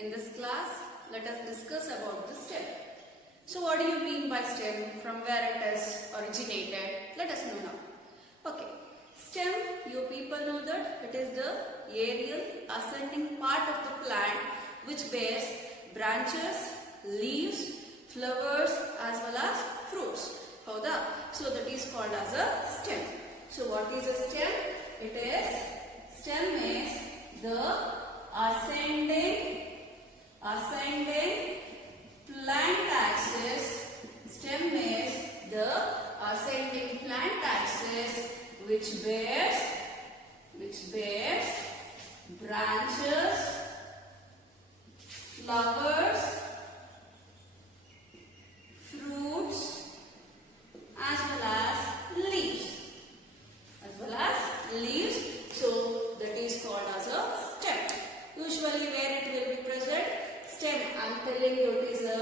In this class, let us discuss about the stem. So what do you mean by stem? From where it is originated? Let us know now. Okay, stem, you people know that it is the aerial ascending part of the plant which bears branches, leaves, flowers as well as fruits. Howda? So that is called as a stem. So what is a stem? Stem is the ascending plant axis. Stem is the ascending plant axis which bears branches, flowers, fruits as well as leaves. So that is called as a stem. Usually where it will be present? Stem, I am telling you, it is a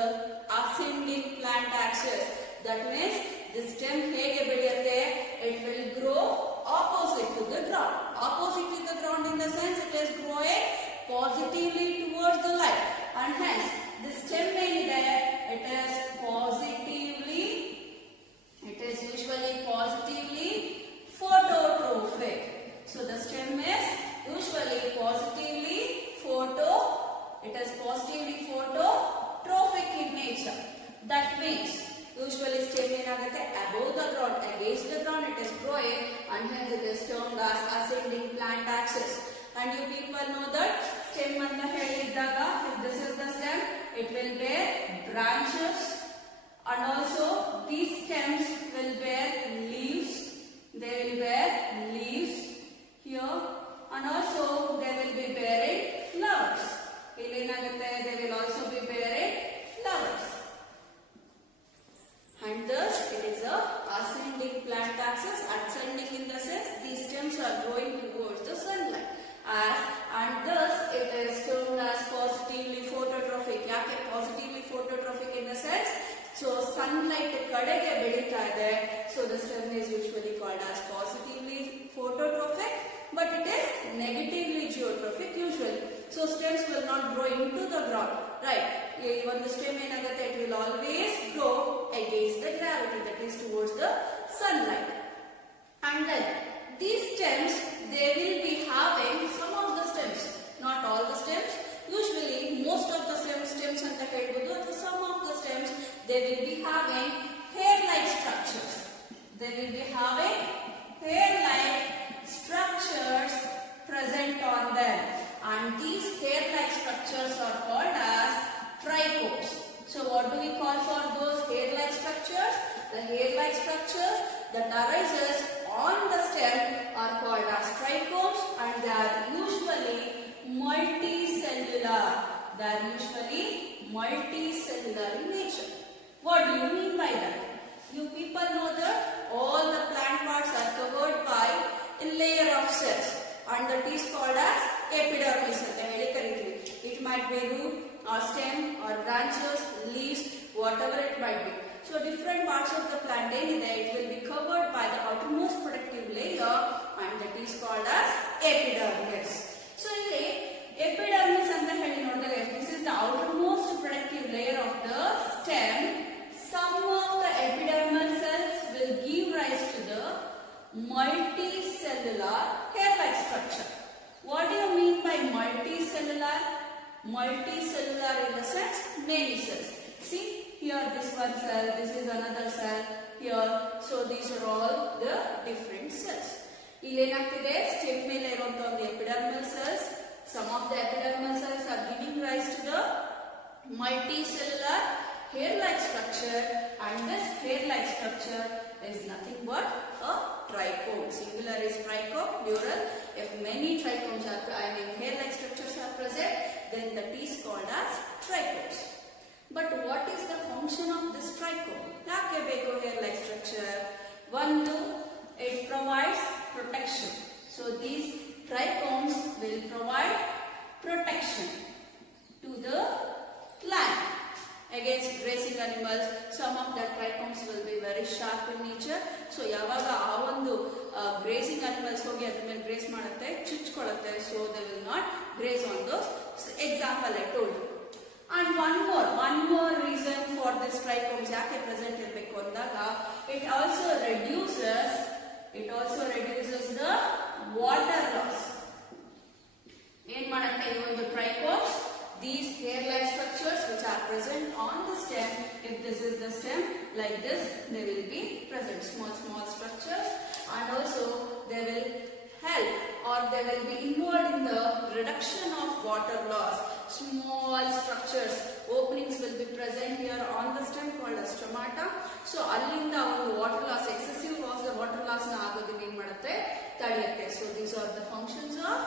ascending plant axis. That means the stem hege bediyate, it will grow opposite to the ground. Opposite to the ground in the sense it is growing positively towards the light, and hence the stem may there, it is usually positively phototrophic. So the stem is usually positively phototrophic in nature. That means usually stem enagutte above the ground, against the ground it is growing, and hence it is termed as ascending plant axis. And you people know that stem anta helidaga, if this is the stem, it will bear branches, and also these stems will bear leaves. They will bear leaves here, and also they will be bearing flowers. They will also be bearing flowers. And thus it is a ascending plant axis. Ascending in the sense these stems are growing towards the sunlight. And thus it is termed as positively phototrophic. Yake positively phototrophic in the sense? So sunlight kadege bedita ide. So the stem is usually called as positively phototrophic, but it is negatively geotrophic usually. So stems will not grow into the ground, right? When the stem enagutte, it will always grow against the gravity, that is towards the sunlight. And then these stems, they will be having some of the stems, not all the stems. Usually most of the stems anta helbodu, some of the stems, they will be having hair-like structures. They will be having hair-like structures present on them, and these hair-like structures are called as trichomes. So what do we call for those hair-like structures? The hair-like structures that arises on the stem are called as trichomes, and they are usually multicellular. They are usually multicellular in nature. What do you mean by that? You people know that all the plant parts are covered by a layer of cells, and that is called as epidermis. It might be root or stem or branches, leaves, whatever it might be. So different parts of the plant, it will be covered by the outermost protective layer, and that is called as epidermis. So epidermis anta heli nodidare, this is the outermost protective layer of the stem. Some of the epidermal cells will give rise to the multicellular hair-like structure. What do you mean by multicellular? Multicellular in the sense many cells. See, here this one cell, this is another cell here. So these are all the different cells. Illenagtide stem mele irunta epidermal cells. Some of the epidermal cells are giving rise to the multicellular hair-like structure, and this hair-like structure is nothing but a trichome. Singular is trichome, plural. If many trichomes are, hair-like structures are present, then that is called as trichomes. But what is the function of this trichome? Yake beku hair-like structure? One, it provides protection. So these trichomes will provide protection to the plant against grazing animals. Some of the trichomes will be very sharp in nature. So yavaga aa ಒಂದು grazing animals hogi adra mele graze ಮಾಡುತ್ತೆ, ಚುಚ್ಕೊಳ್ಳುತ್ತೆ. So they will not graze on those. Example I told you. more reason for this trichomes ಯಾಕೆ present ಇರಬೇಕು ಅಂದಾಗ it also reduces the water loss. ಏನ್ ಮಾಡುತ್ತೆ ಈ ಒಂದು trichomes, these hair-like structures which are present on the stem, if this is the stem like this, they will be present, small structures, and also they will help or they will be involved in the reduction of water loss. Small structures, openings will be present here on the stem called as stomata. So allinda ಒಂದು water loss, excessive loss the water loss na ಆಗೋದನ್ನ ಏನು ಮಾಡುತ್ತೆ, ತಡೆಯುತ್ತೆ. So these are the functions of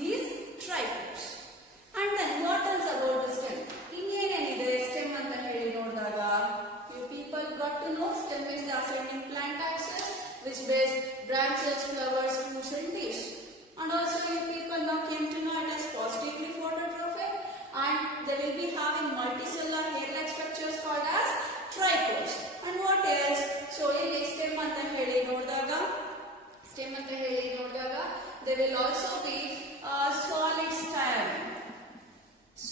these trichomes. And then what else about the stem? ಇನ್ನೇನೇನಿದೆ stem ಅಂತ ಹೇಳಿ ನೋಡಿದಾಗ, you people got to know stem is the ascending plant axis which bears branches, flowers, fruits and leaves. And also you people now came to know it as positively phototrophic, and they will be having multicellular hair-like structures called as trichomes. And what else? So ಇಲ್ಲಿ stem ಅಂತ ಹೇಳಿ ನೋಡಿದಾಗ they will also be solid stem.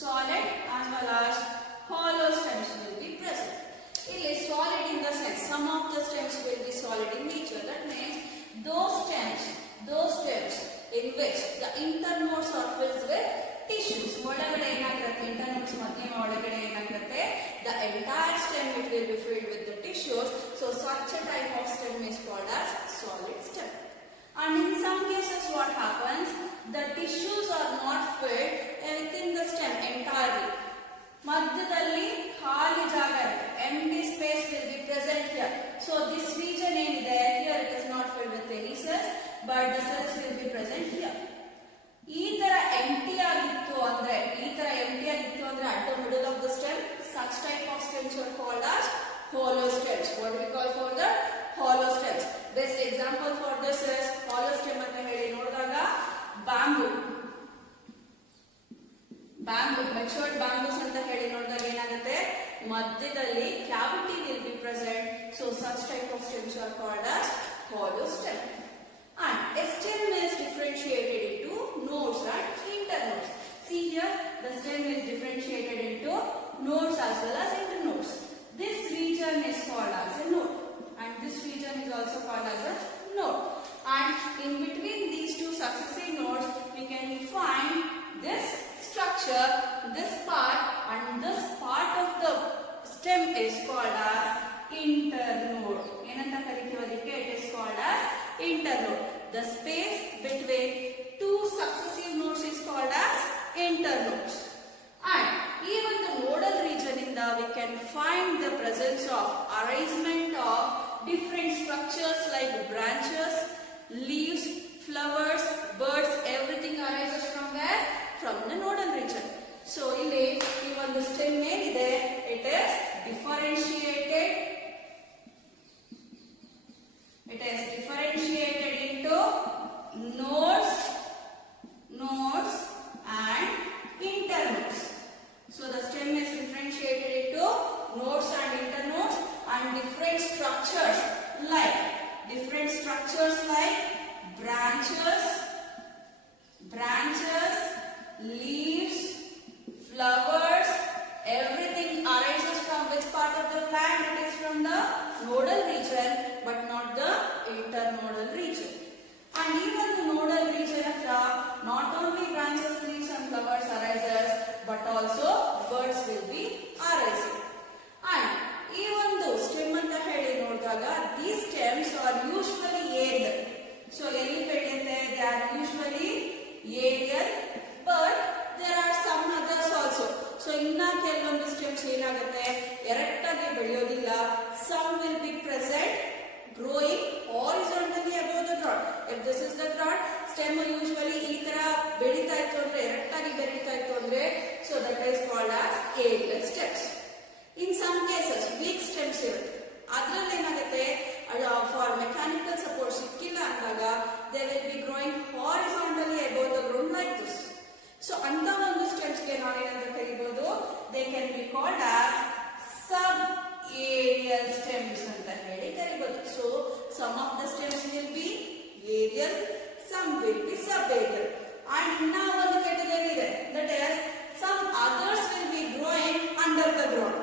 Solid as well as hollow stems will be present. It is solid in the sense some of the stems will be solid in nature. That means those stems in which the internodes are filled with tissues. ಒಳಗಡೆ ಏನಾಗಿರುತ್ತೆ, internodes ಮಧ್ಯೆ ಒಳಗಡೆ ಏನಾಗಿರುತ್ತೆ, the entire stem it will be filled with the tissues. So such a type of stem is called as solid stem. And in some cases what happens, the tissues are not filled within the stem entirely. ಮಧ್ಯದಲ್ಲಿ ಖಾಲಿ ಜಾಗ ಇರುತ್ತೆ, empty space will be present here. So this region ಏನಿದೆ here, it is not filled with any cells, but the cells will be present here. ಈ ತರ empty ಆಗಿತ್ತು ಅಂದ್ರೆ at the middle of the stem, such type of stems are called as hollow stems. What do we call for the hollow stems? Best example for this is hollow stem ಅಂತ ಹೇಳಿ ನೋಡಿದಾಗ bamboo, matured bamboos ಅಂತ ಹೇಳಿ ನೋಡಿದಾಗ ಏನಾಗುತ್ತೆ, ಮಧ್ಯದಲ್ಲಿ cavity will be present. So such type of stems are called as hollow stem. And a stem is differentiated into nodes and internodes. See here, the stem is differentiated into nodes as well as internodes. This region is called as a node, and this region is also called as a node. And in between these two successive nodes, we can find this structure, this part, and this part of the stem is called as internode. ಏನಂತ ಕರಿತೀವಿ ಅದಕ್ಕೆ? It is called as internode. The space between two successive nodes is called as internodes. And even the nodal region in the we can find the presence of arrangement of different structures like branches, leaves, flowers, birds, everything arises from where? From the nodal region. So ಇಲ್ಲಿ ಈ ಒಂದು stem ಏನಿದೆ, it is differentiated into nodes and internodes. So the stem is differentiated into nodes and internodes, and different structures like branches, leaves, flowers, everything arises from which part of the plant? It is from the nodal region, but not the internodal region. And even the nodal region not only branches, leaves and flowers arises, but also birds will be arising. And even though stem anta heli nodidaga, these stems are usually aerial. So elli bediyutte, they are usually aerial, but there are some others also. So inna ಕೆಲವೊಂದು stems ಏನಾಗುತ್ತೆ, ಎರಟ್ ಆಗಿ ಬೆಳೆಯೋದಿಲ್ಲ. Some will be present growing horizontally above the rod. If this is the rod, stem usually ಈ ತರ ಬೆಳೀತಾ ಇತ್ತು ಅಂದ್ರೆ, ಎರಟ್ ಆಗಿ ಬೆಳೀತಾ ಇತ್ತು ಅಂದ್ರೆ, so that is called as aerial stems. In some cases weak stems ಇರುತ್ತೆ, ಅದರಲ್ಲಿ ಏನಾಗುತ್ತೆ, for mechanical support ಸಿಕ್ಕಿಲ್ಲ ಅಂದಾಗ they will be growing horizontally above the ground like this. So ಅಂತ ಒಂದು stems ಗೆ ನಾವು ಏನಂತ ಕರೀಬಹುದು, they can be called as sub-aerial stems ಅಂತ ಹೇಳಿ ಕರೀಬಹುದು. So some of the stems will be aerial, some will be sub-aerial. And ಇನ್ನ ಒಂದು category ಇದೆ, that is some others will be growing under the ground.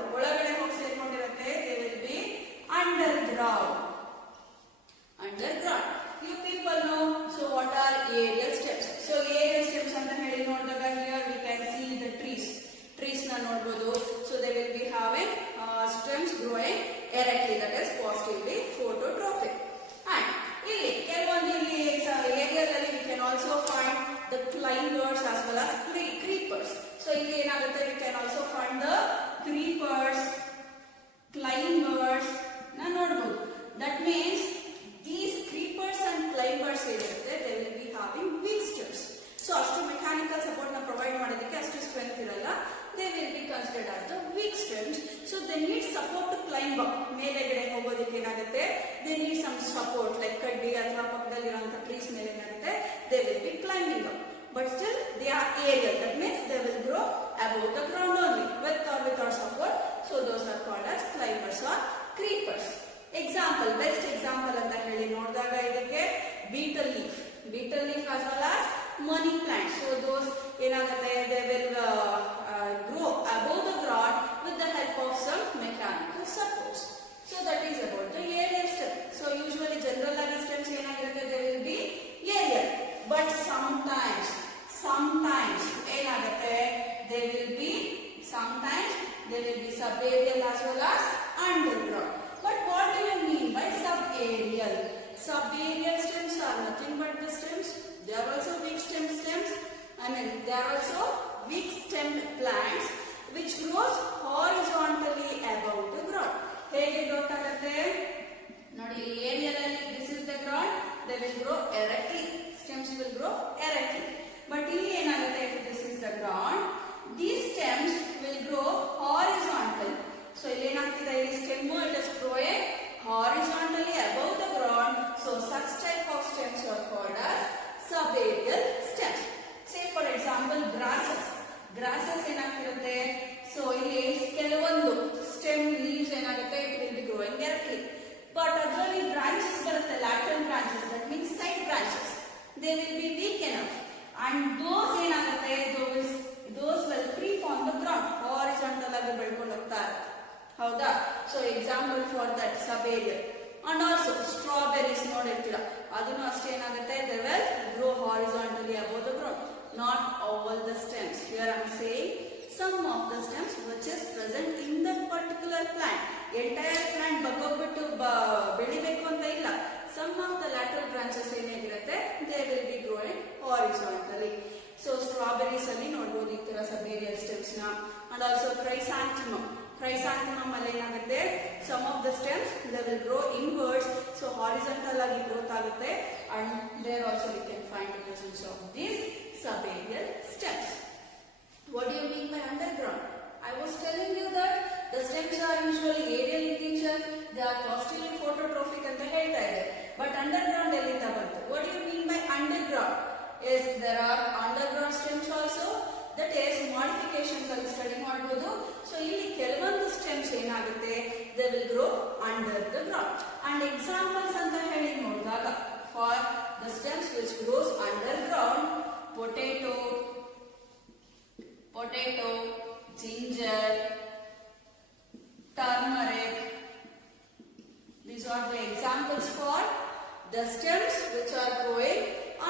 ಏನಾಗುತ್ತೆ, we can also find the creepers, climbers na ನೋಡಬಹುದು. That means these creepers and climbers ಏನಿರುತ್ತೆ, they will be having weak stems. So ಅಷ್ಟು mechanical support ನ provide ಮಾಡೋದಕ್ಕೆ ಅಷ್ಟು strength ಇರಲ್ಲ. They will be considered as the weak stems. So they need support to climb up. ಮೇಲೆಗಡೆ ಹೋಗೋದಕ್ಕೆ ಏನಾಗುತ್ತೆ, they need some support like ಕಡ್ಡಿ ಅಥವಾ ಪಕ್ಕದಲ್ಲಿರುವಂತ ಟ್ರೀಸ್ ಮೇಲೆ ಏನಾಗುತ್ತೆ, they will be climbing up. But still they are aerial. That means they will grow above the ground only with or without support. So those are called as climbers or creepers. Example, best example ಅಂತ ಹೇಳಿ ನೋಡಿದಾಗ ಇದಕ್ಕೆ beetle leaf as well as money plant. So those ಏನಾಗುತ್ತೆ, they will grow above the ground with the help of some mechanical supports. So that is about the aerial stem. So usually general ಆಗಿ stems ಏನಾಗಿರುತ್ತೆ, they will be aerial. But sometimes ಏನಾಗುತ್ತೆ, they will be subaerial as well as underground. But what do you mean by subaerial? Subaerial stems are nothing but the stems. They are also weak stemmed plants which grows horizontally above the ground. ಹೇಗೆ growth ಆಗುತ್ತೆ ನೋಡಿ, ಇಲ್ಲಿ aerial ಅಲ್ಲಿ this is the ground, they will grow erectly. Stems will grow erectly. But ಇಲ್ಲಿ ಏನಾಗುತ್ತೆ, if this is the ground, these stems will grow horizontally. So ಇಲ್ಲಿ ಏನಾಗ್ತಿದೆ, ಈ stem it is growing horizontally above the ground. So such type of stems are called as subaerial stems. Say for example grasses ಏನಾಗ್ತಿರುತ್ತೆ, so ಇಲ್ಲಿ ಕೆಲವೊಂದು stem leaves ಏನಾಗುತ್ತೆ, it will be growing directly. But ಅದರಲ್ಲಿ branches ಬರುತ್ತೆ, lateral branches, that means side branches, they will be weak enough, and those ಏನಾಗುತ್ತೆ, those will creep on the ground, horizontal ಆಗಿ ಬೆಳ್ಕೊಂಡು ಹೋಗ್ತಾರೆ. ಹೌದಾ? So example for that subaerial. And also strawberries ನೋಡಿರ್ತೀರ, ಅದನ್ನು ಅಷ್ಟೇ ಏನಾಗುತ್ತೆ, they will grow horizontally above the ground. Not all the stems. Here I am saying some of the stems which is present in that particular plant. Entire plant ಬಗ್ಗೋಗ್ಬಿಟ್ಟು ಬೆಳಿಬೇಕು ಅಂತ ಇಲ್ಲ. Some of the lateral branches ಏನಾಗಿರುತ್ತೆ, they will be growing horizontally. So strawberries ಅಲ್ಲಿ ನೋಡಬಹುದು ಈ ತರ subaerial stems ನ. And also chrysanthemum ಅಲ್ಲಿ ಏನಾಗುತ್ತೆ, some of the stems they will grow inwards, so horizontal ಆಗಿ growth ಆಗುತ್ತೆ, and there also we can find the presence of these subaerial stems. What do you mean by underground? I was telling you that the stems are usually aerial in nature, they are costally phototrophic ಅಂತ ಹೇಳ್ತಾ ಇದೆ. But underground ಎಲ್ಲಿಂದ ಬಂತು? What do you mean by underground? Yes, there are underground stems also. That is modifications ಅಲ್ಲಿ study ಮಾಡಬಹುದು. So ಇಲ್ಲಿ ಕೆಲವೊಂದು stems ಏನಾಗುತ್ತೆ, they will grow under the ground. And examples ಅಂತ ಹೇಳಿ ನೋಡಿದಾಗ for the stems which grows underground, potato, ginger, turmeric. These are the examples for the stems which are growing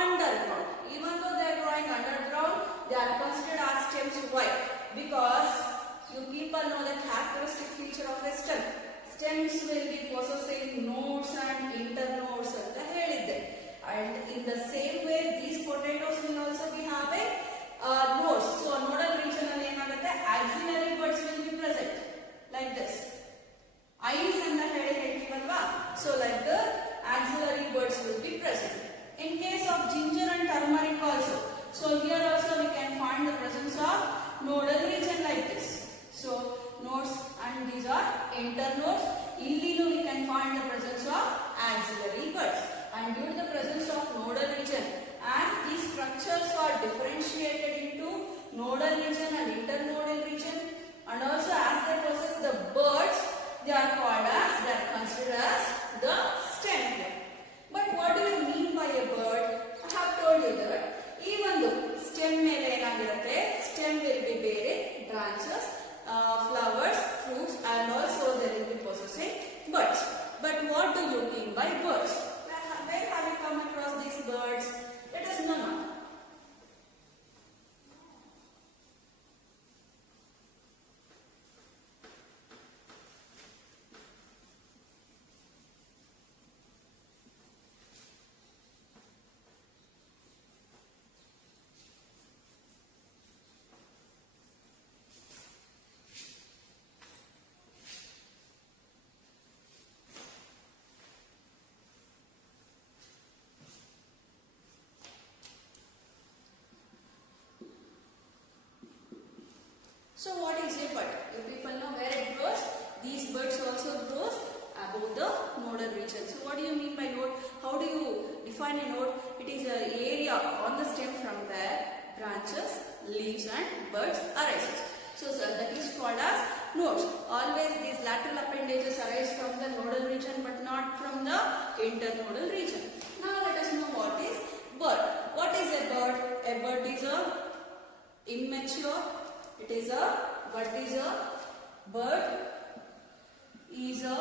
underground. Even though they are growing underground, they are considered as stems. Why? Because you people know the characteristic feature of a stem. Stems will be possessing nodes and internodes ಅಂತ ಹೇಳಿದ್ದೆ. And in the same way, these potatoes will also be having nodes. So nodal region ಅಲ್ಲಿ ಏನಾಗುತ್ತೆ, axillary buds will be present like this. Eyes ಅಂತ ಹೇಳ್ತೀವಲ್ವಾ, so like the axillary buds will be present. In case of ginger and turmeric also, so here also we can find the presence of nodal region like this. So nodes and these are internodes. Illinu we can find the presence of axillary buds. And due to the presence of nodal region, as these structures are differentiated into nodal region and internodal region, and also as they possess the buds, they are considered as the stem. But what do you mean by a bud? I have told you that even though stem ಮೇಲೆ ಏನಾಗಿರುತ್ತೆ, stem will be bearing branches, flowers, fruits, and also there will be possessing buds. But what do you mean by buds? Where have you come across these birds? Let us know now. So what is a bud? You people know where it grows? These buds also grows above the nodal region. So what do you mean by node? How do you define a node? It is an area on the stem from where branches, leaves and buds arises. So that is called as nodes. Always these lateral appendages arise from the nodal region but not from the internodal region. Now let us know what is bud. What is a bud? A bud is a immature. It is a bud is a bud is a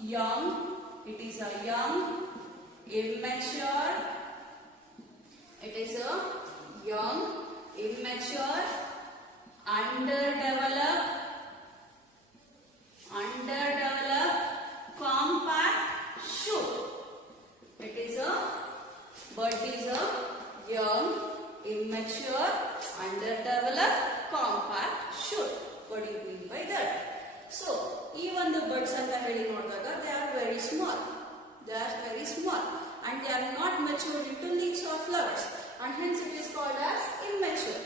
young. It is a young, immature. It is a young, immature, underdeveloped, compact shoot. It is a bud is a young, immature, underdeveloped, compact shoot. What do you mean by that? So, even the buds anta heli nodidaga they are very small. They are very small and they are not matured into leaves or flowers and hence it is called as immature.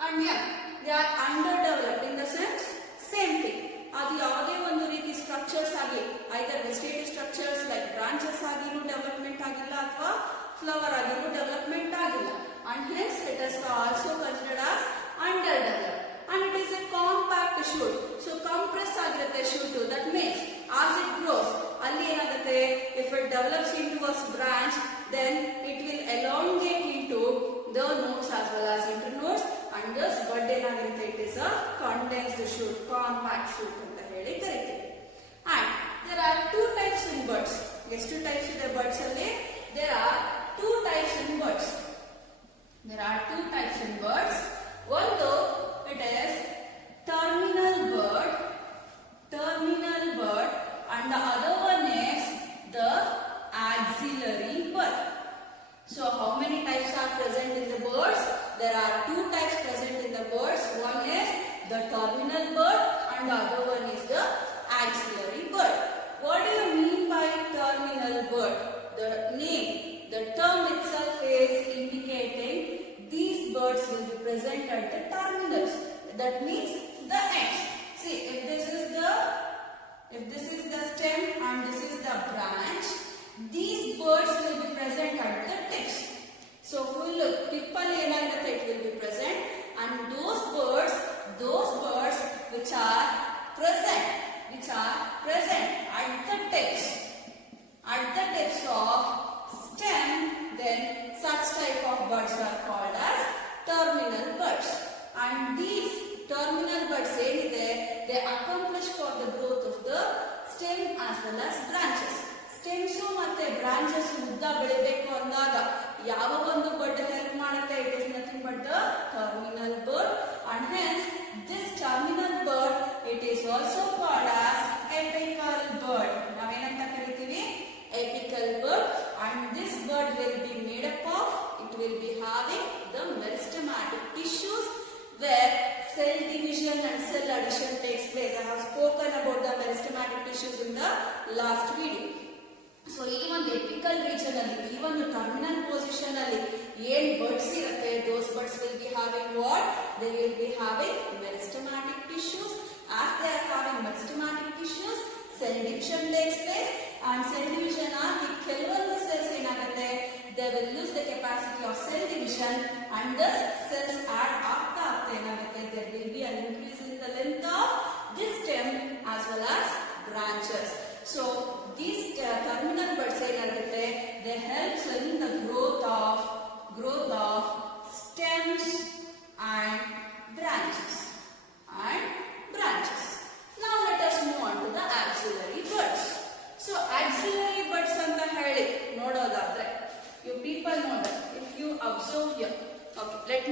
And yeah, they are underdeveloped in the sense same thing. ಅದು ಯಾವುದೇ ಒಂದು ರೀತಿ structures ಆಗಲಿ ಐದರ್ vegetative structures like branches ಆಗಿನೂ development ಆಗಿಲ್ಲ ಅಥವಾ flower ಆಗಿನೂ development ಆಗಿಲ್ಲ and hence it is also considered as underdeveloped. And it is a compact shoot. So compress agirutte shoot. That means as it grows, alli enagutte if it develops into a branch, then it will elongate into the nodes as well as internodes. And thus bud enagirutte it is a condensed shoot, compact shoot anta heli kariteve. And there are two types in buds. ಎಷ್ಟು types ಇದೆ buds alli? There are two types in buds. There are two types in buds. One though it is terminal bud and the other one is the axillary bud. So how many types are present in the buds? There are two types present in the buds. One is the terminal bud and the other one is the axillary bud. What do you mean by terminal bud? The name, the term itself is indicating these buds will be present at the terminals. That means the ends. See, if this is the stem and this is the branch, these buds will be present at the tips. So full tip alli enagutte it will be present and those birds which are present at the tips of stem, then such type of buds are called as terminal buds. And these terminal buds they accomplish for the growth of the stem as well as branches. Stems ಮತ್ತೆ branches ಉದ್ದ ಬೆಳೆಯಬೇಕು ಅಂದಾಗ ಯಾವ ಒಂದು bud help ಮಾಡುತ್ತೆ? It is nothing but the terminal bud. And hence this terminal bud it is also called as apical bud. ನಾವೇನಂತ ಕರಿತೀವಿ? Apical bud. And this bud will be made up of, it will be having the meristematic tissues where cell division and cell addition takes place. I have spoken about the meristematic tissues in the last video. So even the apical region alli, even the terminal position alli ಏನ್ buds ಇರುತ್ತೆ, those buds will be having what? They will be having meristematic tissues. As they are having meristematic tissues, cell division takes place and cell division ಆಗಿ ಕೆಲವೊಂದು cells ಏನಾಗುತ್ತೆ, they will lose the capacity of cell division and thus cells add ಆಗ್ತಾ ಏನಾಗುತ್ತೆ, there will be an increase in the length of this stem as well as branches. So these terminal buds ಏನಾಗುತ್ತೆ, they helps in the growth of stems and branches. Now let us move on to the axillary buds. So axillary buds anta heli nododadre, you people know that if you observe here. Okay, let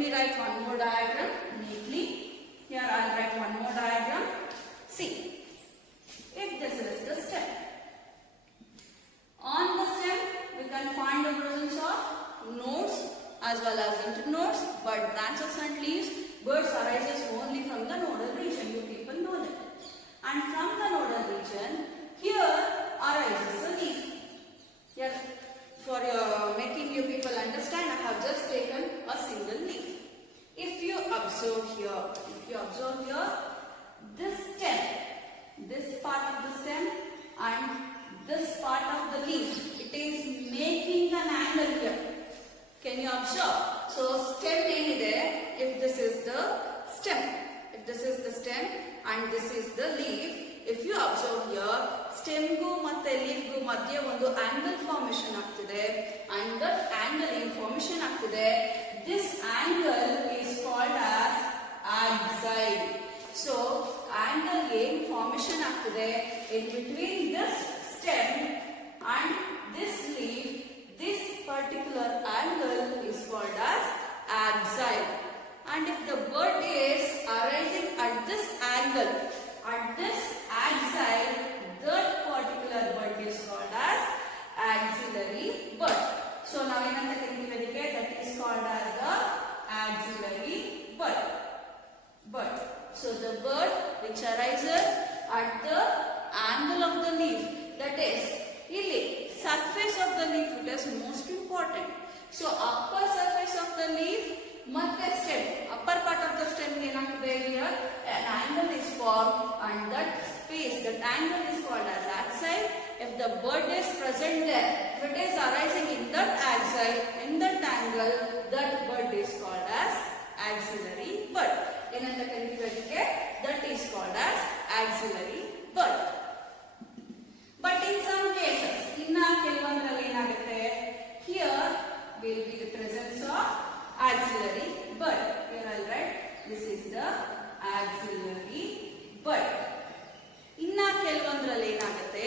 and this is the leaf. If you observe here, stem gu matte leaf gu madhye ಒಂದು angle formation ಆಗ್ತಿದೆ, and that angle in formation ಆಗ್ತಿದೆ. This angle is called as axile. So angle in formation ಆಗ್ತಿದೆ in between this stem and this leaf. This particular angle is called as axile. And if the bird is arising at this angle, at this axile, that particular bird is called as axillary bird. So now that is called as the axillary bird. So the bird which arises at the angle of the leaf, that is really surface of the leaf, it is most important. So upper surface of the leaf ಮತ್ತೆ stem, upper part of the stem ಏನಾಗ್ತದೆ here, an angle is formed and that space, that angle is called as axile. If the bird is present there, if it is arising in that axile, in that angle, that bird is called as axillary bird. ಏನಂತ ಕರೀತೀವಿ ಅದಕ್ಕೆ? That is called as axillary bird. But in some cases, ಇನ್ನ ಕೆಲವೊಂದರಲ್ಲಿ ಏನಾಗುತ್ತೆ, here will be the presence of axillary bird. Here I'll write, this is the axillary bird. ಇನ್ನ ಕೆಲವೊಂದರಲ್ಲಿ ಏನಾಗುತ್ತೆ,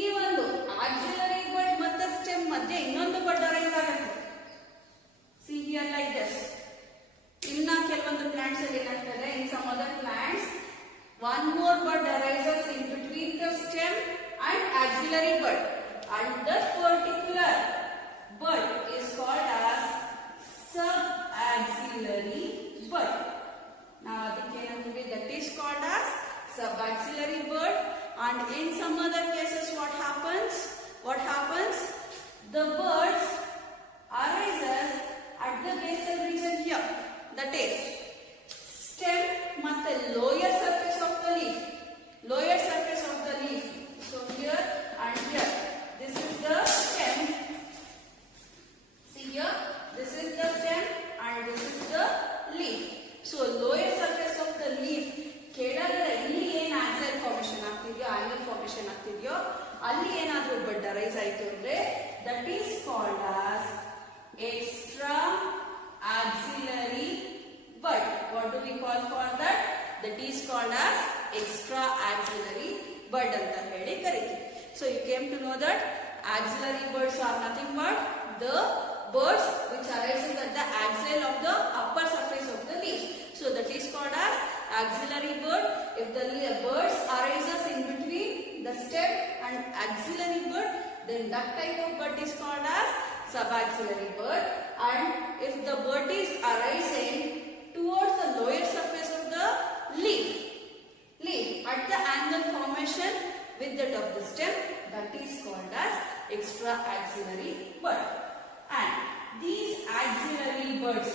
ಈ ಒಂದು axillary bird ಮತ್ತೆ stem ಮಧ್ಯೆ ಇನ್ನೊಂದು bird ಅರೈಸ್ ಆಗುತ್ತೆ. See here like this. ಇನ್ನ ಕೆಲವೊಂದು plants ಅಲ್ಲಿ ಏನಾಗ್ತದೆ, in some other plants, one more bird arises in between the stem and axillary bird, and that particular bird is called as subaxillary bird. Now that is called as subaxillary bird. And in some other cases what happens? The birds arises at the basal region here, that is stem ಮತ್ತೆ lower surface of the leaf, so here and here, this is the stem. See here, this is the stem and this is the leaf. So lower surface of the leaf ಕೆಳಗಡೆ ಇಲ್ಲಿ ಏನು axile formation ಆಗ್ತಿದೆಯೋ, angle formation ಆಗ್ತಿದೆಯೋ, ಅಲ್ಲಿ ಏನಾದರೂ bud arise ಆಯಿತು ಅಂದ್ರೆ that is called as extra axillary bud. What do we call for that? That is called as extra axillary bud ಅಂತ ಹೇಳಿ ಕರಿತೀವಿ. So you came to know that axillary birds are nothing but the birds which arises at the axile of the upper surface of the leaf. So that is called as axillary bird. If the birds arises in between the stem and axillary bird, then that type of bird is called as subaxillary bird. And if the bird is arising towards the lower surface of the leaf at the angle formation with that of the stem, that is called as extra axillary bird. And these axillary birds,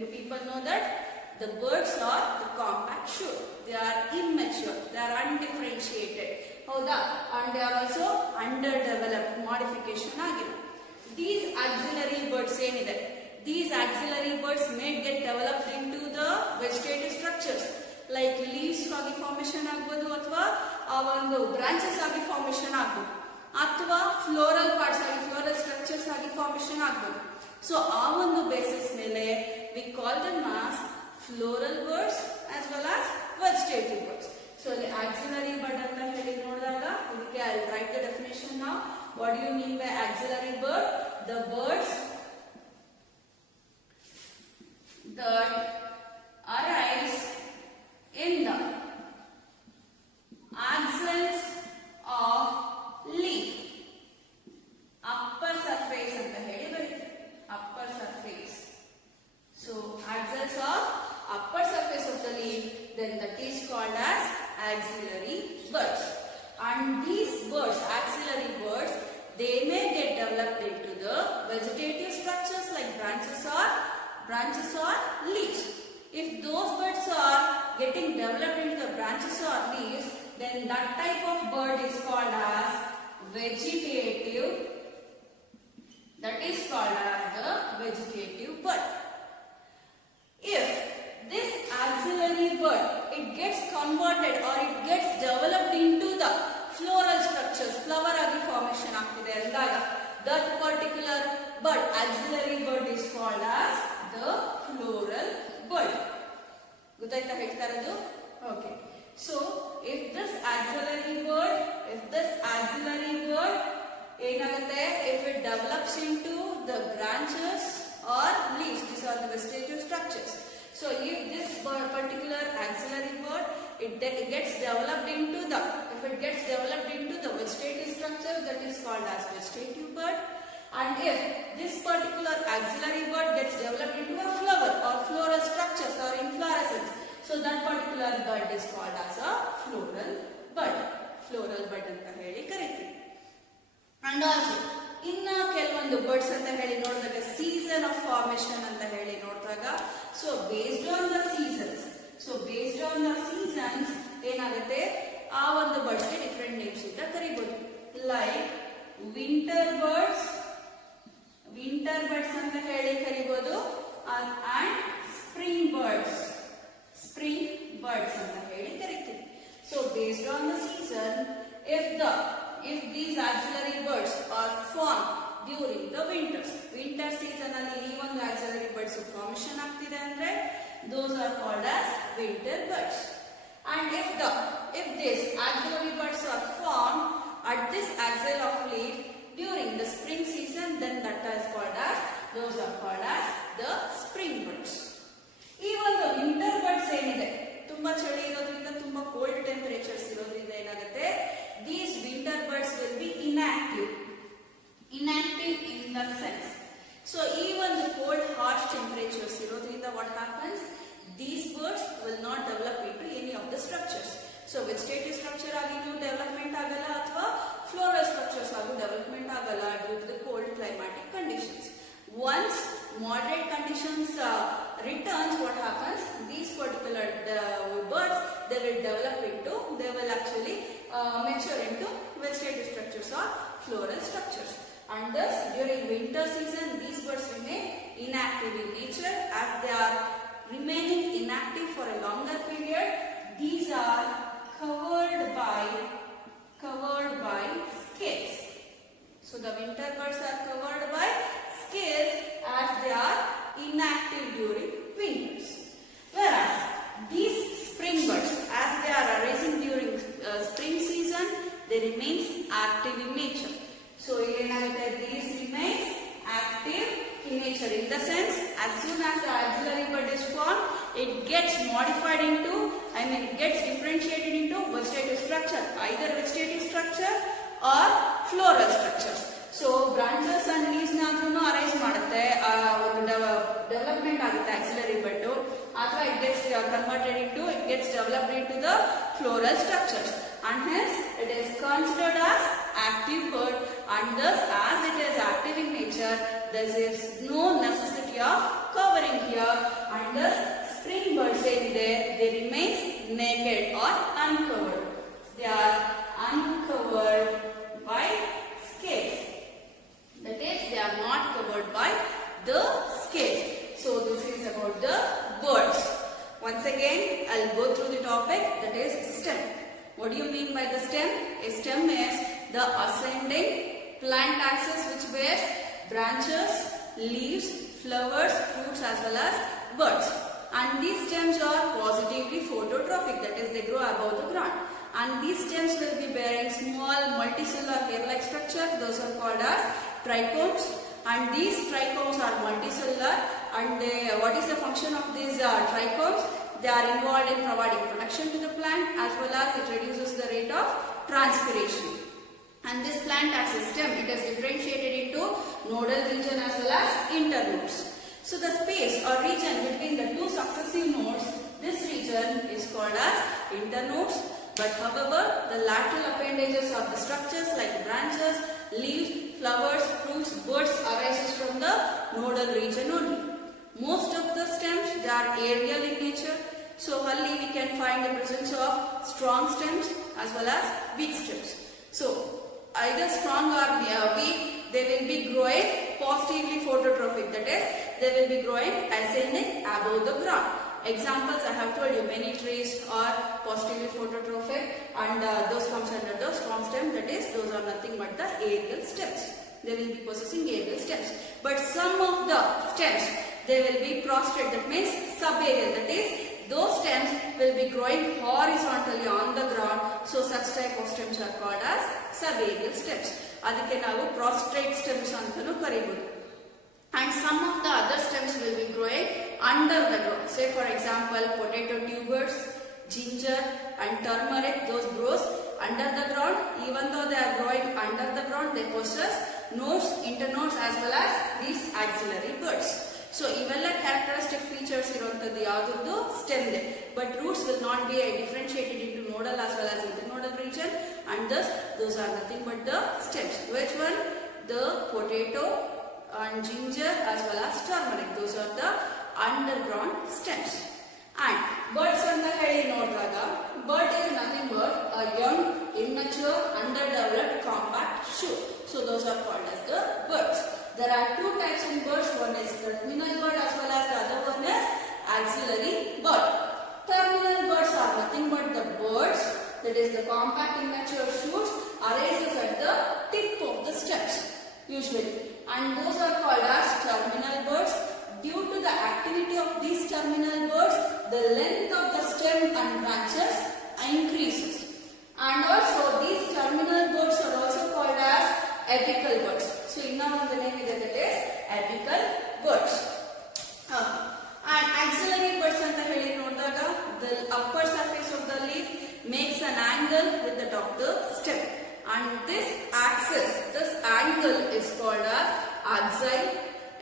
you people know that the birds are the compact shoot. They are immature. They are undifferentiated. Houda? And they are also underdeveloped. Modification agire. These axillary birds ಏನಿದೆ, these axillary birds may get developed into the vegetative structures like leaves ಆಗಿ formation ಆಗ್ಬೋದು, ಅಥವಾ ಆ ಒಂದು branches ಆಗಿ formation ಆಗ್ಬೋದು, ಅಥವಾ floral parts ಆಗಿ, ಫ್ಲೋರಲ್ ಸ್ಟ್ರಕ್ಚರ್ಸ್ ಆಗಿ ಫಾರ್ಮೇಷನ್ ಆಗ್ಬೋದು. ಸೊ ಆ ಒಂದು ಬೇಸಿಸ್ ಮೇಲೆ we call them as floral buds as well as vegetative buds. So ಇಲ್ಲಿ ಆಕ್ಸಿಲರಿ ಬರ್ಡ್ ಅಂತ ಹೇಳಿ ನೋಡಿದಾಗ ಇದಕ್ಕೆ I write the definition now. What do you mean by axillary bud? The buds that arise in the axils of leaf, upper surface ಅಂತ ಹೇಳಿ ಬರುತ್ತೆ, upper surface. So axils of upper surface of the leaf, then that is called as axillary birds. And these birds, axillary birds, they may get developed into the vegetative structures like branches or leaves. If those birds are getting developed into the branches or leaves, then that type of bird is called as vegetative. That is called as the vegetative bird. If this axillary bird, it gets converted or it gets developed into the floral structures, flower agi formation ಆಗ್ತಿದೆ ಅಂದಾಗ that particular bud, axillary bud is called as the floral bud. ಗೊತ್ತಾಯ್ತಾ ಹೇಳ್ತಾ ಇರೋದು? Okay. So if this axillary bud ಏನಾಗುತ್ತೆ, if it develops into the branches or leaves, these are the vegetative structures. So if this particular axillary bud it gets developed into the, if it gets developed into the vegetative structure, that is called as vegetative bud. And if this particular axillary bud gets developed into a flower or floral structures or inflorescence, so that particular bud is called as a floral bud. Floral bud anta heli ಕರೀತೀವಿ. And also ಇನ್ನ ಕೆಲವೊಂದು birds ಅಂತ ಹೇಳಿ ನೋಡಿದಾಗ season of formation ಅಂತ ಹೇಳಿ ನೋಡಿದಾಗ, so based on the seasons ಏನಾಗುತ್ತೆ, ಆ ಒಂದು ಬರ್ಡ್ಸ್ಗೆ ಡಿಫ್ರೆಂಟ್ ನೇಮ್ಸ್ ಅಂತ ಕರಿಬಹುದು. ಲೈಕ್ ವಿಂಟರ್ ಬರ್ಡ್ಸ್ ಅಂತ ಹೇಳಿ ಕರಿಬಹುದು. ಅಂಡ್ ಸ್ಪ್ರಿಂಗ್ ಬರ್ಡ್ಸ್ ಅಂತ ಹೇಳಿ ಕರಿತೀವಿ. So based on the season, if these auxiliary birds are formed during the winter season ಅಲ್ಲಿ ಈ ಒಂದು auxiliary birds formation ಆಗ್ತಿದೆ ಅಂದ್ರೆ those are called as winter birds. And if these auxiliary birds are formed at this axil of leaf during the spring season, then those are called as the spring birds. ಈ ಒಂದು winter birds ಏನಿದೆ, ತುಂಬಾ ಚಳಿ ಇರೋದ್ರಿಂದ, ತುಂಬಾ cold temperatures ಇರೋದ್ರಿಂದ ಏನಾಗುತ್ತೆ, these winter birds will be inactive in the sense. So even the cold harsh temperatures irodrinda what happens, these birds will not develop into any of the structures. So vegetative structure agidu development agalla athwa floral structures agu development agalla due to the cold climatic conditions. Once moderate conditions returns, what happens, these particular birds they will actually mature into vegetative structures or floral structures. And thus during winter season these birds remain inactive in nature. As they are remaining inactive for a longer period, these are covered by scales. So the winter birds are covered by scales as they are inactive during winters. Whereas these spring birds, as they are arising during spring season, they remains active in nature. So these remains active in nature in the sense, as soon as the auxiliary bud is formed, it gets modified into, it gets differentiated into vegetative structure, either vegetative structure or floral structures. So branches and leaves nadrunu arise ಮಾಡುತ್ತೆ, ಒಂದು development ಆಗುತ್ತೆ auxiliary bud, ಅಥವಾ it gets developed into the floral structures, and hence it is considered as active bird. And thus as it is active in nature, there is no necessity of covering here, and thus spring birds they remain naked or uncovered. They are uncovered by scales, that is they are not covered by the scales. So this is about the birds. Once again I'll go through the topic, that is stem. What do you mean by the stem? A stem is the ascending plant axis which bears branches, leaves, flowers, fruits as well as buds. And these stems are positively phototrophic, that is they grow above the ground. And these stems will be bearing small multicellular hair-like structure, those are called as trichomes. And these trichomes are multicellular, and what is the function of these trichomes? They are involved in providing protection to the plant as well as it reduces the rate of transpiration. And this plant axis stem, it is differentiated into nodal region as well as internodes. So the space or region between the two successive nodes, this region is called as internodes. But however, the lateral appendages of the structures like branches, leaves, flowers, fruits, buds arises from the nodal region only. Most of the stems, they are aerial in nature. So only we can find the presence of strong stems as well as weak stems. So either strong or weak, they will be growing positively phototrophic, that is they will be growing ascending above the ground. Examples I have told you, many trees are positively phototrophic, and those comes under the strong stem, that is, those are nothing but the aerial stems. They will be possessing aerial stems. But some of the stems, they will be prostrate, that means subaerial, that is, those stems will be growing horizontally on the ground. So such type of stems are called as subaerial stems. ಅದಕ್ಕೆ ನಾವು prostrate stems ಅಂತಲೂ ಕರೀಬಹುದು. And some of the other stems will be growing under the ground. Say for example, potato tubers, ginger and turmeric, those grows under the ground. Even though they are growing under the ground, they possess nodes, internodes as well as these axillary buds. So ಇವೆಲ್ಲ characteristic features ಇರುವಂತದ್ದು ಯಾವುದು stem ಇದೆ. But roots will not be differentiated into nodal as well as internodal region, and thus those are nothing but the stems. Which one? The potato and ginger as well as turmeric. Those are the underground stems. And buds anta heli nodidaga, bud is nothing but a young, immature, underdeveloped compact shoot. So those are called as the buds. There are two types in buds. One is terminal bud as well as the other one is axillary bud. Terminal buds are nothing but the buds, that is the compact immature shoots, arises at the tip of the stems usually, and those are called as terminal buds. Due to the activity of these terminal buds, the length of the stem and branches increases, and also these terminal buds are also called as apical buds. So ಇನ್ನೊಂದು name ಇದೆ, that is apical buds. And axillary buds ಅಂತ ಹೇಳಿ ನೋಡಿದಾಗ, the upper surface of the leaf makes an angle with the top of the stem, and this axis, this angle is called as axile.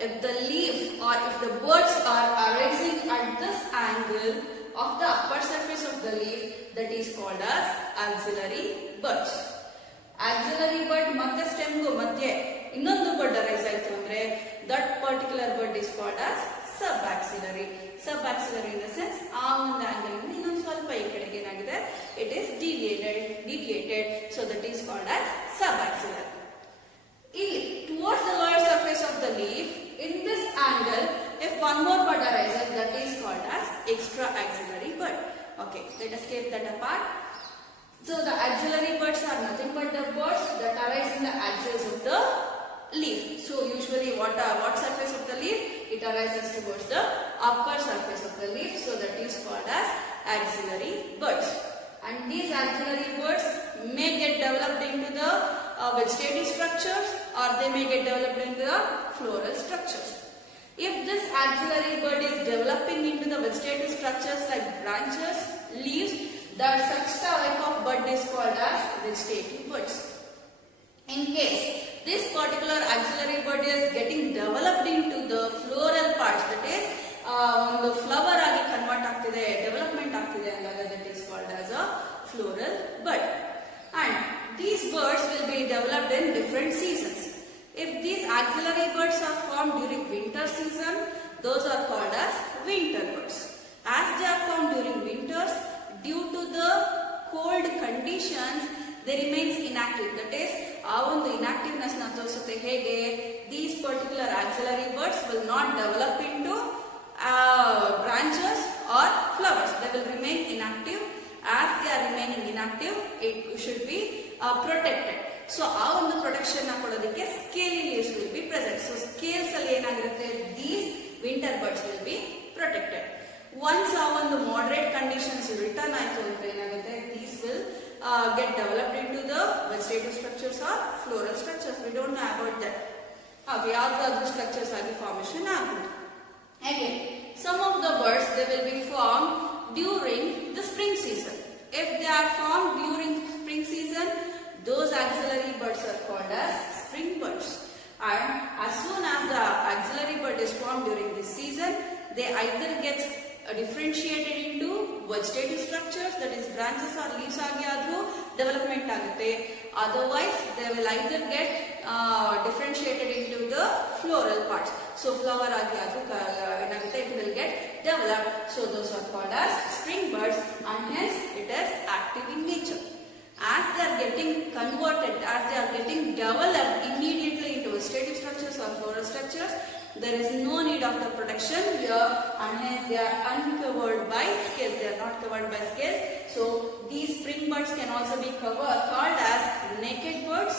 If the leaf or if the buds are arising at this angle of the upper surface of the leaf, that is called as axillary buds. Axillary bud ಮತ್ತೆ stem ಗೂ ಮಧ್ಯೆ ಇನ್ನೊಂದು bud arise ಆಯ್ತು ಅಂದ್ರೆ, that particular bud is called as subaxillary. Subaxillary in the sense ಆ ಒಂದು angle ಇಂದ ಇನ್ನೊಂದು ಸ್ವಲ್ಪ ಈ ಕಡೆಗೆ ಏನಾಗಿದೆ, it is deviated, so that is called as subaxillary. Towards the lower surface of the leaf, in this angle, if one more bud arises, that is called as extra axillary bud. Okay, let us take that apart. So the axillary buds are nothing but the buds that arise in the axils of the leaf. So usually what surface of the leaf? It arises towards the upper surface of the leaf, so that is called as axillary buds. And these axillary buds may get developed into the vegetative structures, or they may get developed into the floral structures. If this axillary bud is developing into the vegetative structures like branches, leaves, that such type of bud is called as vegetative buds. In case this particular axillary bud is getting developed into the floral parts, that is ಒಂದು flower ಆಗಿ convert ಆಗ್ತಿದೆ, development ಆಗ್ತಿದೆ ಅಂದಾಗ, that is called as a floral bud. And these buds will be developed in different seasons. If these axillary buds are formed during winter season, those are called as winter buds. As they are formed during winters, due to the cold conditions, they remains inactive. That is, ಆ ಒಂದು inactiveness ನ ತೋರಿಸುತ್ತೆ. ಹೇಗೆ? These particular axillary buds will not develop into branches or flowers. They will remain inactive. As they are remaining inactive, it should be protected. So ಆ ಒಂದು protection ನ ಕೊಡೋದಕ್ಕೆ scaly leaves will be present. So scales ಅಲ್ಲಿ ಏನಾಗಿರುತ್ತೆ, these winter buds will be protected. Once ಆ ಒಂದು moderate conditions return ಆಯ್ತು ಅಂತ ಏನಾಗುತ್ತೆ, these will get developed into the vegetative structures or floral structures. We don't know about that. ಯಾವ್ದಾದ್ರು structures ಆಗಿ formation ಆಗುತ್ತೆ. Again, some of the buds, they will be formed during the spring season. If they are formed during spring season, those axillary buds are called as spring buds. And as soon as the axillary bud is formed during this season, they either get differentiated into vegetative structures, that is branches or leaves agi adru development agutte. Otherwise, they will either get differentiated into the floral parts. So flower agi adru enagutte, it will get developed. So those are called as spring buds, and hence it is active in nature. As they are getting converted, as they are getting developed immediately into vegetative structures or floral structures, the there is no need of the protection here, and hence they are uncovered by scales. They are not covered by scales. So these spring birds can also be called as naked birds.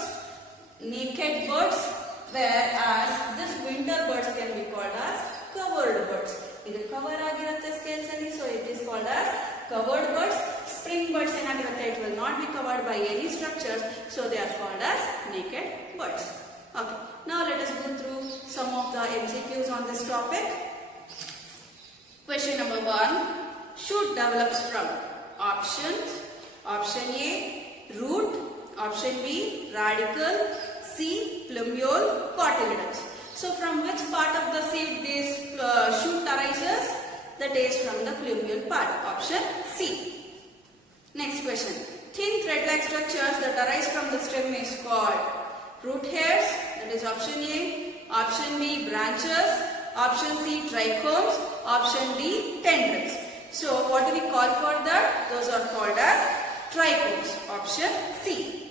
Whereas this winter birds can be called as covered birds. Idu cover agirutte scales alli, so it is called as covered birds. Spring birds enagirutte, it will not be covered by any structures, so they are called as naked birds. Okay, now let us go through some of the MCQs on this topic. Question number 1. Shoot develops from options. Option A, root. Option B, radicle. C, plumule, cotyledons. So from which part of the seed this shoot arises? That is from the plumule part. Option C. Next question. Thin thread-like structures that arise from the stem is called root hairs. That is option A. Option B, branches. Option C, trichomes. Option D, tendrils. So what do we call for that? Those are called as trichomes. Option C.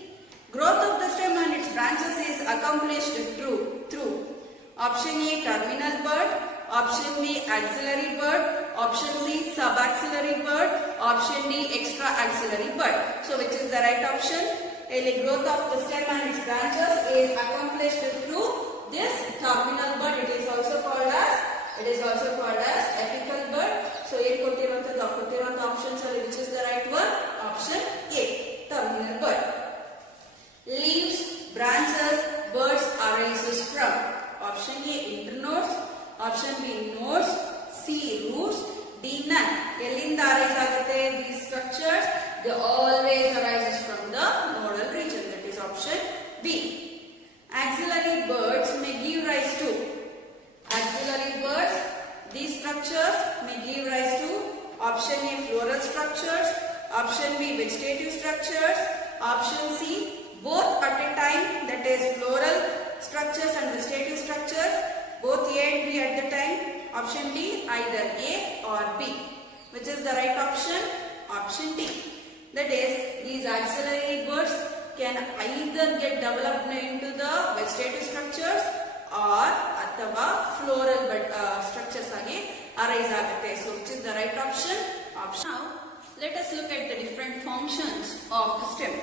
Growth of the stem and its branches is accomplished through option A, terminal bud. Option B, axillary bud. Option C, subaxillary bud. Option D, extra axillary bud. So which is the right option? The growth of the stem and its branches is accomplished through this terminal bud. It is also called as apical bud. So here ಕೊಟ್ಟಿರುವಂತ options ಅಲ್ಲಿ which is the right one? Option A, terminal bud. Leaves, branches, buds arises from option A, internodes. Option B, nodes. C, roots. D, none. Ellinda arise agutte these structures? They always arises from the nodal region. That is option B. Axillary buds may give rise to. Axillary buds, these structures may give rise to option A, floral structures. Option B, vegetative structures. Option C, both at a time, that is floral structures and vegetative structures, both A and B at the time. Option D, either A or B. Which is the right option? Option D. That is, these axillary buds can either get developed into the vegetative structures or athava floral structures agi arise agutte. So which is the right option? Now let us look at the different functions of the stem.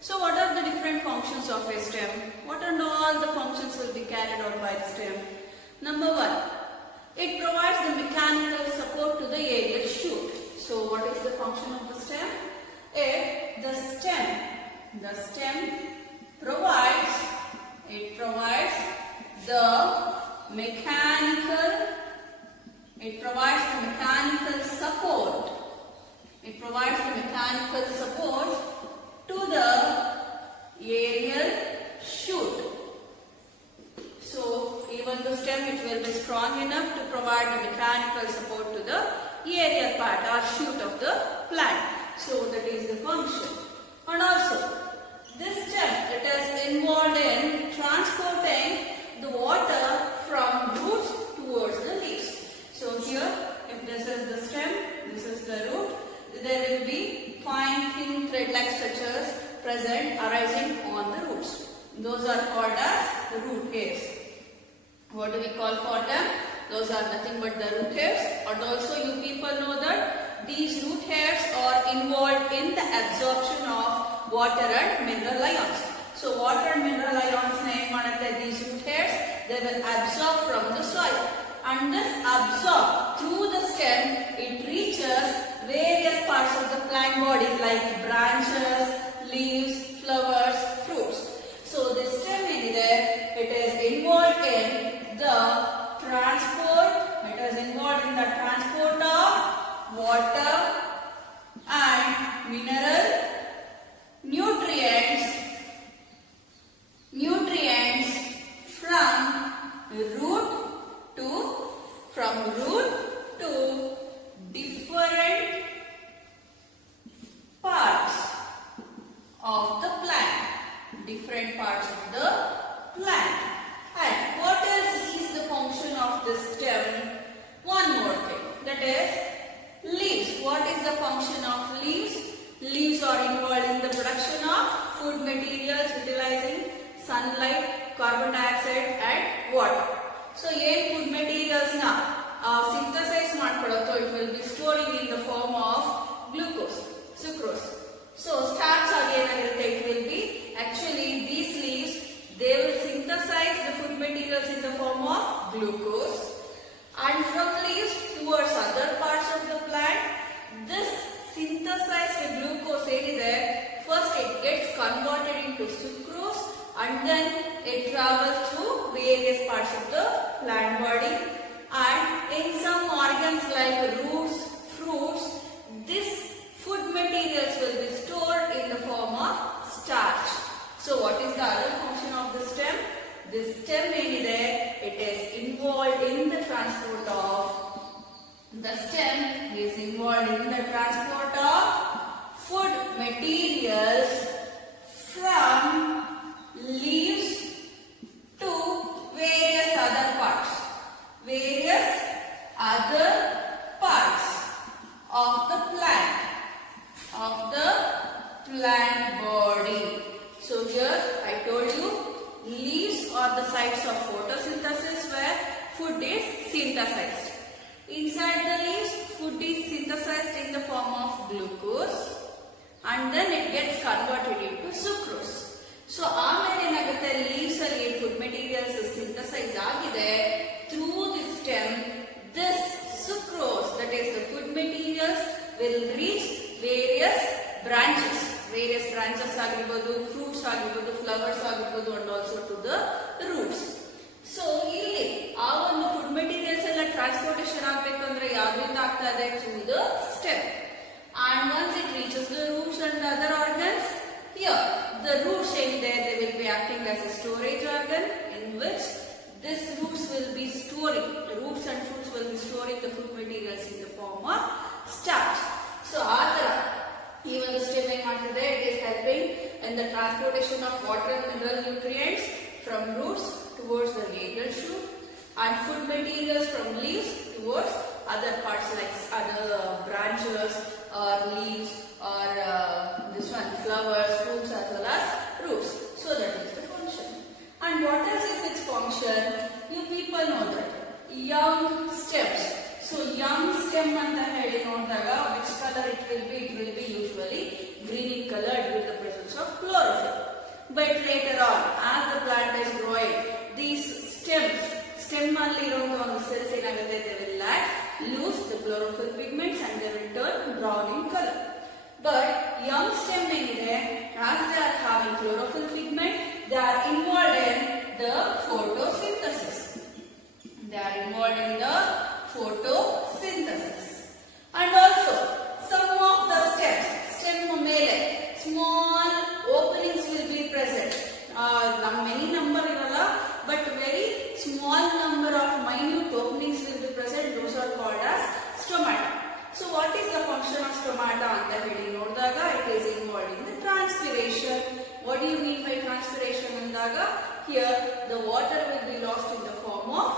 So what are the different functions of a stem? What and all the functions will be carried out by the stem? Number 1, it provides the mechanical support to the aerial shoot. So what is the function of the stem? The stem provides the mechanical support. It provides the mechanical support to the aerial shoot. So even the stem, it will be strong enough to provide the mechanical support to the aerial part or shoot of the plant. So that is the function. And also this stem, it is involved in transporting the water from roots towards the leaves. So here, if this is the stem, this is the root, there will be fine thin thread-like structures present arising on the roots. Those are called as the root hairs. What do we call for them? Those are nothing but the root hairs. And also you people know that these root hairs are involved in the absorption of water and mineral ions. So water and mineral ions name these root hairs, they will absorb from the soil. And this absorb through the stem, it reaches various parts of the plant body like branches, leaves, flowers, fruits. So the stem in there, it is involved in the transport. It is involved in the transport of water and mineral nutrients from root to different parts of the plant. And what else is the function of the stem? One more thing, that is leaves. What is the function of leaves? Leaves are involved in the production of food materials utilizing sunlight, carbon dioxide and water. So ಏನ್ food materials ನ synthesize ಮಾಡ್ಕೊಳ್ಳುತ್ತೋ it will be storing in the form of glucose, sucrose. So starch ಆಗಿ ಏನಾಗಿರುತ್ತೆ, it will be actually these leaves they will synthesize the food materials in the form of glucose, and from leaves towards other parts of the plant, this synthesized glucose first it gets converted into sucrose and then it travels through various parts of the plant body, and in some organs like roots, fruits, this food materials will be stored in the form of starch. So what is the other function of the stem? This stem it is involved in the transport of food materials from leaves to various other parts of the plant body. So here I told you leaves are the sites of photosynthesis where food is synthesized. Inside the leaves, food is synthesized in the form of glucose and then it gets converted into sucrose. So ಆಮೇಲೆ ಏನಾಗುತ್ತೆ, leaves ಅಲ್ಲಿ food materials synthesize ಆಗಿದೆ, through the stem this sucrose, that is the food materials, will reach various branches ಆಗಿರ್ಬೋದು, fruits ಆಗಿರ್ಬೋದು, flowers ಆಗಿರ್ಬೋದು, and also to the roots. So ಇಲ್ಲಿ ಆ ಒಂದು ಫುಡ್ ಮೆಟೀರಿಯಲ್ಸ್ ಎಲ್ಲ ಟ್ರಾನ್ಸ್ಪೋರ್ಟೇಷನ್ ಆಗ್ಬೇಕಂದ್ರೆ ಯಾವ್ದ್ರಿಂದ ಆಗ್ತಾ ಇದೆ, through the stem, and once it reaches the roots and the other organs, here the roots they will be acting as a storage organ in which this roots and fruits will be storing the food materials in the form of starch. So even the stem it is helping in the transportation of water and mineral nutrients from roots towards the radial shoot, and food materials from leaves towards other parts like other branches or leaves or flowers, fruits as well as roots. So that is the function. And what else is its function? You people know that young stems. So young stem anta heli nodaga which color it will be usually green in color due to the presence of chlorophyll. But later on, as the plant is growing, these stem alli irunta ಒಂದು cells ಏನಾಗುತ್ತೆ, they will lose the chlorophyll pigments and they will turn brown in color. But young stem as they are having chlorophyll pigment, they are involved in the photosynthesis. And also some of the stem ಮೇಲೆ small openings will be present. Many number iralla, but very small number of minute openings will be present. Those are called as stomata. So what is the function of stomata anta heli nodaga, it is involved in the transpiration. What do you mean by transpiration andaga? Here the water will be lost in the form of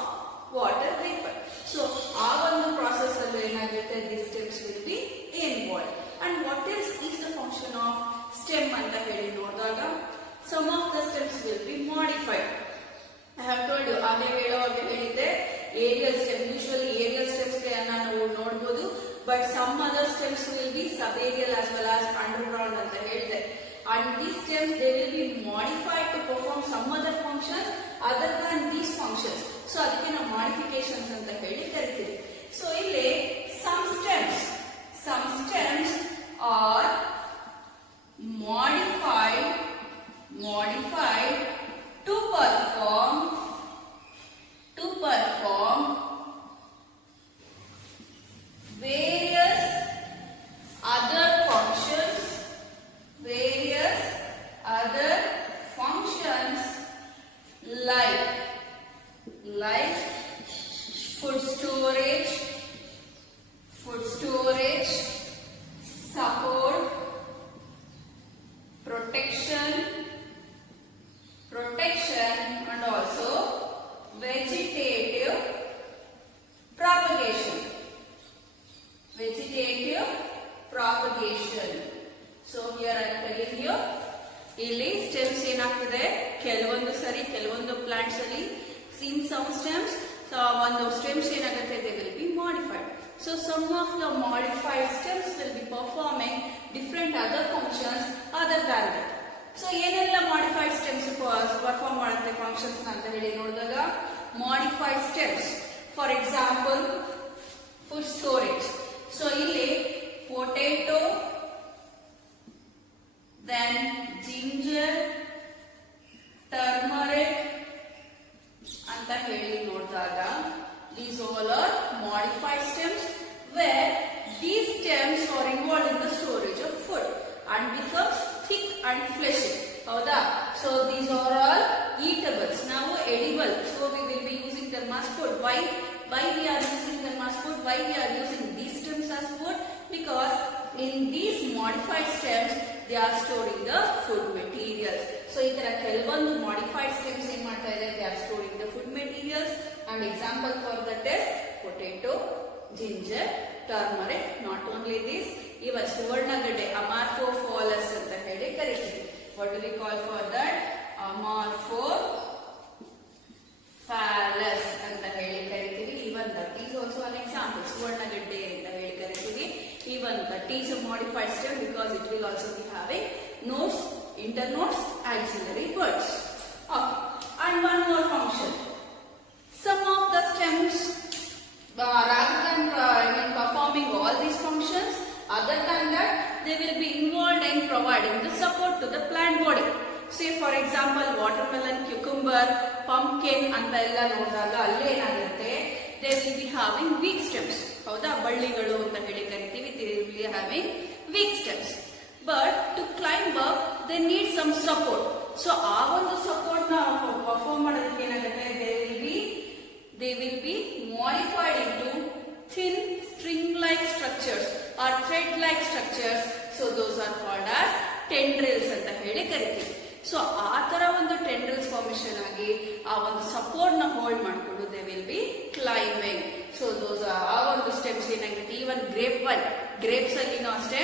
water vapor. So our process these stems will be involved. And what else is the function of stem anta heli nodaga? Some of the stems will be modified. I have told you aerial stem, usually aerial stems ನಾವು ನೋಡಬಹುದು, but some other stems will be subaerial as well as underground anta ಹೇಳಿದೆ. And these stems they will be modified to perform some other functions other than these functions. So ಅದಕ್ಕೆ ನಾವು modifications ಅಂತ ಹೇಳಿ ಕರಿತೀವಿ. So ಇಲ್ಲಿ some stems are modified to perform various other functions like food storage, support, protection, and also vegetative propagation. So here I am telling you, ಇಲ್ಲಿ stems ಏನಾಗ್ತಿದೆ, ಕೆಲವೊಂದು plants ಅಲ್ಲಿ in some stems So ಒಂದು stems ಏನಾಗುತ್ತೆ, they will be modified. So some of the modified stems will be performing different other functions other than that. So ಏನೆಲ್ಲ modified stems perform ಮಾಡುತ್ತೆ functions ಅಂತ ಹೇಳಿ ನೋಡಿದಾಗ, modified stems, for example food storage. So ಇಲ್ಲಿ potato, then ginger, turmeric ಅಂತ ಹೇಳಿ ನೋಡಿದಾಗ, these all are modified stems where these stems are involved in the storage of food and becomes thick and fleshy. ಹೌದಾ? So these are all eatables. Now edible. So we will be using them as food. Why we are using them as food? Why we are using these stems as food? Because in these modified stems they are storing the food materials. So ಈ ತರ ಕೆಲವೊಂದು modified stems ಏನ್ ಮಾಡ್ತಾ ಇದೆ, they are storing the food materials. And example for that is potato, ginger, turmeric. Not only this, even ಸುವರ್ಣಗಡ್ಡೆ, Amorphophallus ಅಂತ ಹೇಳಿ ಕರೀತೀವಿ. What do we call for that? Amorphophallus ಅಂತ ಹೇಳಿ ಕರೀತೀವಿ. Even that is also an example. ಸುವರ್ಣಗಡ್ಡೆ ಅಂತ ಹೇಳಿ ಕರೀತೀವಿ. Even that is a modified stem because it will also be having nodes, internodes, axillary buds. Okay. And one more function. Some of the stems, rather than performing all these functions, other than that, they will be involved in providing the support to the plant body. Say for example, watermelon, cucumber, pumpkin ಅಂತ ಎಲ್ಲ ನೋಡಿದಾಗ ಅಲ್ಲಿ ಏನಾಗುತ್ತೆ, they will be having weak stems. ಹೌದಾ? ಬಳ್ಳಿಗಳು ಅಂತ ಹೇಳಿ ಕರಿತೀವಿ. They will be having weak stems. But to climb up, they need some support. So ಆ ಒಂದು support ನ perform ಮಾಡೋದಕ್ಕೆ ಏನಾಗುತ್ತೆ, they will be modified into thin string-like structures or thread-like structures. So those are called as tendrils ಅಂತ ಹೇಳಿ ಕರಿತೀವಿ. So ಆ ತರ ಒಂದು tendrils formation ಆಗಿ ಆ ಒಂದು support ನ ಹೋಲ್ಡ್ ಮಾಡಿಕೊಂಡು they will be climbing. So those are ಆ ಒಂದು stems ಏನಾಗಿರುತ್ತೆ. Even grapes ಅಲ್ಲಿನೂ ಅಷ್ಟೇ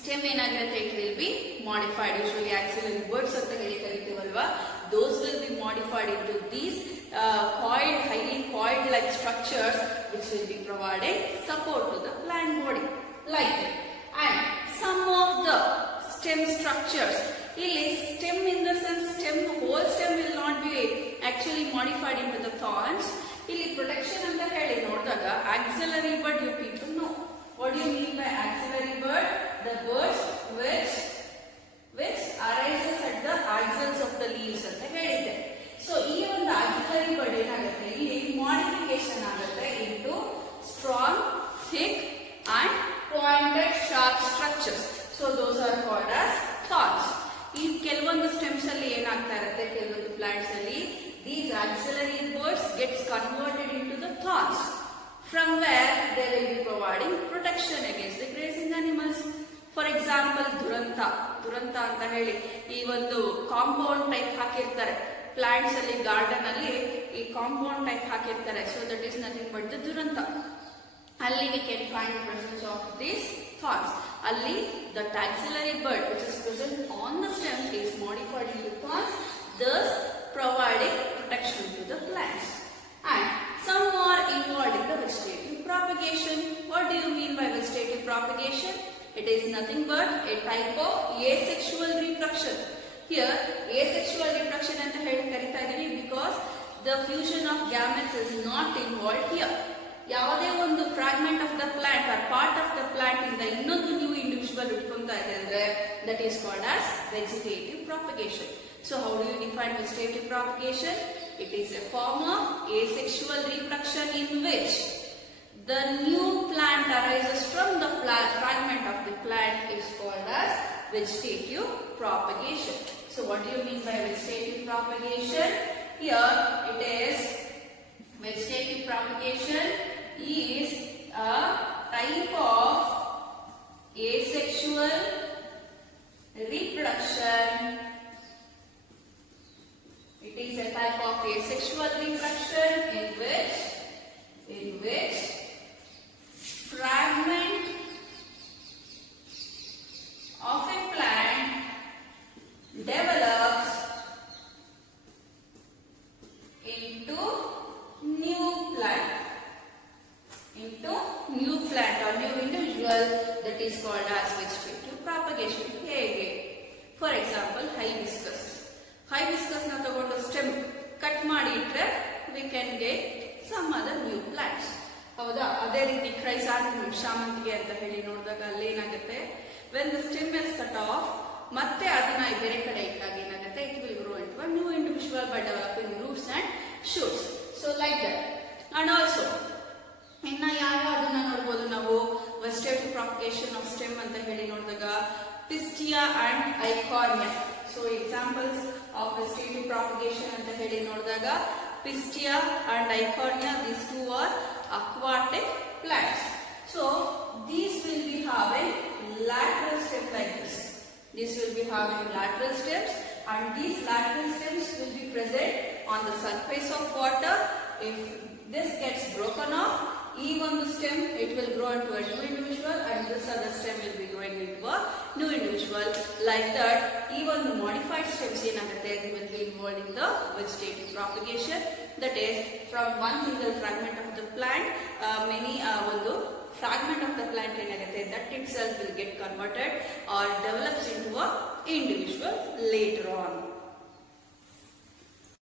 stem ಏನಾಗಿರುತ್ತೆ, it will be modified. Usually axillary buds ಅಂತ ಹೇಳಿ ಕರಿತೀವಲ್ವಾ, those will be modified into these highly coiled like structures which will be providing support to the plant body like that. And some of the stem structures, ಇಲ್ಲಿ stem in the sense whole stem will not be actually modified into the thorns. ಇಲ್ಲಿ protection ಅಂತ ಹೇಳಿ ನೋಡಿದಾಗ axillary bud you people know. What do you mean by axillary bud? The buds which arises at the axils of the leaves ಅಂತ ಹೇಳಿದೆ. So ಈ ಒಂದು axillary bud ಏನಾಗುತ್ತೆ, ಇಲ್ಲಿ modification ಆಗುತ್ತೆ into strong, thick and pointed sharp structures. So those are called as thorns. ಈ ಕೆಲವೊಂದು stems ಅಲ್ಲಿ ಏನಾಗ್ತಾ ಇರುತ್ತೆ, ಕೆಲವೊಂದು plants ಅಲ್ಲಿ these axillary buds gets converted into the thorns, from where they will be providing protection against the grazing animals. For example, ದುರಂತ ಅಂತ ಹೇಳಿ ಈ ಒಂದು ಕಾಂಪೌಂಡ್ ಟೈಪ್ ಹಾಕಿರ್ತಾರೆ ಪ್ಲಾಂಟ್ಸ್ ಅಲ್ಲಿ, ಗಾರ್ಡನ್ ಅಲ್ಲಿ ಈ ಕಾಂಪೌಂಡ್ ಟೈಪ್ ಹಾಕಿರ್ತಾರೆ. So that is nothing but the ದುರಂತ. ಅಲ್ಲಿ we can find the presence of these thorns. ಅಲ್ಲಿ the axillary bud which is present on the stem is modified into thorns, thus providing protection to the plants. And some are involved in the vegetative propagation. What do you mean by vegetative propagation? It is nothing but a type of asexual reproduction. Here asexual reproduction ಅಂತ ಹೇಳಿ ಕರೀತಾ ಇದೀವಿ because the fusion of gametes is not involved here. ಯಾವುದೇ ಒಂದು fragment of the plant are part of the plant ಇಂದ ಇನ್ನೊಂದು new individual ಹುಟ್ಕೊಂತಾ ಇದೆ ಅಂದ್ರೆ that is called as vegetative propagation. So how do you define vegetative propagation? It is a form of asexual reproduction in which the new plant arises from the fragment of the plant is called as vegetative propagation. So what do you mean by vegetative propagation? Here it is vegetative propagation is a type of asexual reproduction. It is a type of asexual reproduction in which fragment of a plant develops into new hibiscus ನ ತಗೊಂಡು stem cut ಮಾಡಿ ಇಟ್ರೆ we can get some other new plants. ಹೌದಾ? ಅದೇ ರೀತಿ chrysanthemum ಶಾಮಂತಿಗೆ ಅಂತ ಹೇಳಿ ನೋಡಿದಾಗ ಅಲ್ಲಿ ಏನಾಗುತ್ತೆ, when the stem is cut off, ಮತ್ತೆ ಅದನ್ನ ಬೇರೆ ಕಡೆ ಇಟ್ಟಾಗ ಏನಾಗುತ್ತೆ, it will grow into a new individual by developing roots and shoots. So like that. And also ಇನ್ನ ಯಾವ್ಯಾವುದನ್ನ ನೋಡ್ಬೋದು ನಾವು ವೆಜಿಟೇಟಿವ್ ಪ್ರಾಪಗೇಷನ್ ಆಫ್ ಸ್ಟೆಮ್ ಅಂತ ಹೇಳಿ ನೋಡಿದಾಗ Pistia and Eichhornia. So examples of vegetative propagation ಅಂತ ಹೇಳಿ ನೋಡಿದಾಗ Pistia and Eichhornia, these two are aquatic plants. So these will be having lateral stem like this. These will be having lateral stems, and these lateral stems will be present on the surface of water. If this gets broken off, even the stem, it will grow into a new individual, and this other stem will be growing into a new individual. Like that, even the modified stems they will be involved in the vegetative propagation. That is, from one single fragment of the plant, many ಒಂದು fragment of the plant that itself will get converted or develops into a individual later on.